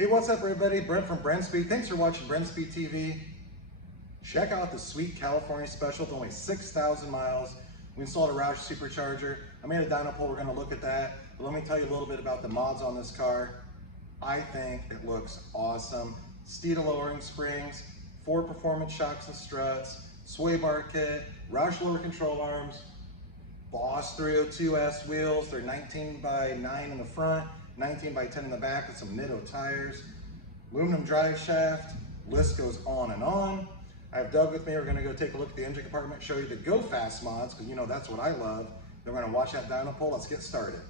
Hey, what's up everybody? Brent from Brenspeed. Thanks for watching Brenspeed TV. Check out the sweet California special with only 6,000 miles. We installed a Roush supercharger. I made a dyno pole, we're gonna look at that. But let me tell you a little bit about the mods on this car. I think it looks awesome. Steeda lowering springs, 4 performance shocks and struts, sway bar kit, Roush lower control arms, Boss 302S wheels. They're 19 by 9 in the front, 19 by 10 in the back with some Nitto tires, aluminum drive shaft, list goes on and on. I have Doug with me. We're gonna go take a look at the engine compartment, show you the go fast mods, because you know that's what I love. Then we're gonna watch that dyno pole. Let's get started.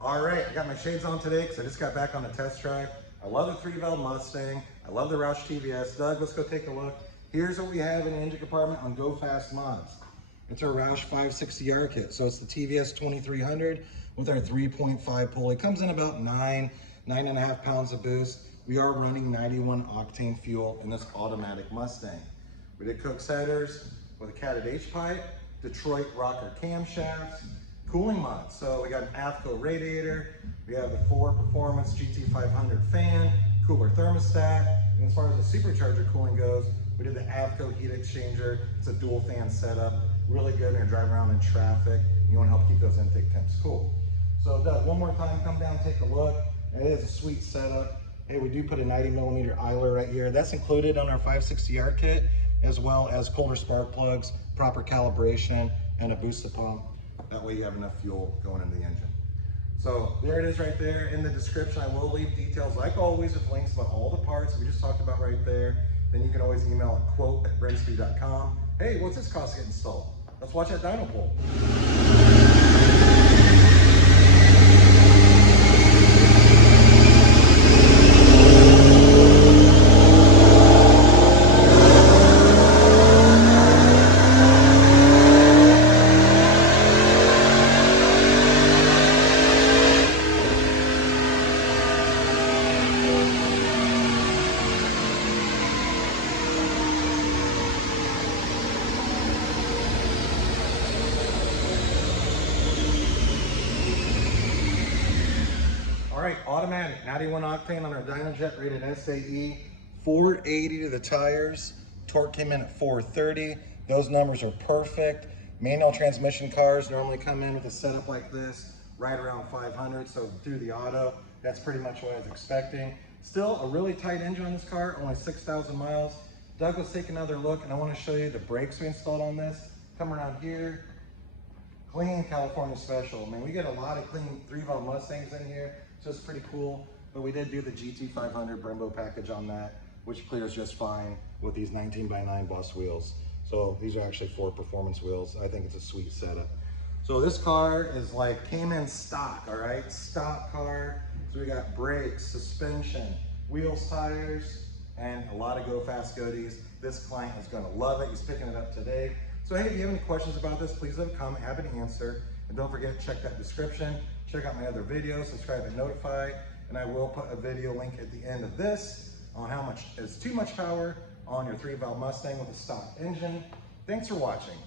All right, I got my shades on today because I just got back on the test track. I love the 3-valve Mustang. I love the Roush TVS. Doug, let's go take a look. Here's what we have in the engine compartment on Go Fast mods. It's our Roush 560R kit. So it's the TVS 2300 with our 3.5 pulley. It comes in about 9.5 pounds of boost. We are running 91 octane fuel in this automatic Mustang. We did Cook's headers with a catted H pipe, Detroit rocker camshafts, cooling mods. So we got an AFCO radiator. We have the 4 Performance GT500 fan, cooler thermostat. And as far as the supercharger cooling goes, we did the AFCO heat exchanger. It's a dual fan setup. Really good when you're driving around in traffic. You want to help keep those intake temps cool. So Doug, one more time, come down, take a look. It is a sweet setup. Hey, we do put a 90mm idler right here. That's included on our 560R kit, as well as Kohler spark plugs, proper calibration, and a booster pump. That way you have enough fuel going in the engine. So there it is right there. In the description, I will leave details, like always, with links about all the parts we just talked about right there. Then you can always email at quote@brenspeed.com. Hey, what's this cost to get installed? Let's watch that dyno pole. All right, automatic, 91 octane on our Dynojet, rated SAE, 480 to the tires. Torque came in at 430. Those numbers are perfect. Manual transmission cars normally come in with a setup like this, right around 500. So through the auto, that's pretty much what I was expecting. Still a really tight engine on this car, only 6,000 miles. Doug, let's take another look, and I want to show you the brakes we installed on this. Come around here. Clean California special. I mean, we get a lot of clean 3-valve Mustangs in here, so it's pretty cool. But we did do the GT500 Brembo package on that, which clears just fine with these 19 by 9 Boss wheels. So these are actually 4 performance wheels. I think it's a sweet setup. So this car is like, came in stock, all right? Stock car. So we got brakes, suspension, wheels, tires, and a lot of Go Fast goodies. This client is gonna love it. He's picking it up today. So hey, if you have any questions about this, please leave a comment, happy to answer. And don't forget to check that description, check out my other videos, subscribe and notify, and I will put a video link at the end of this on how much is too much power on your 3-valve Mustang with a stock engine. Thanks for watching.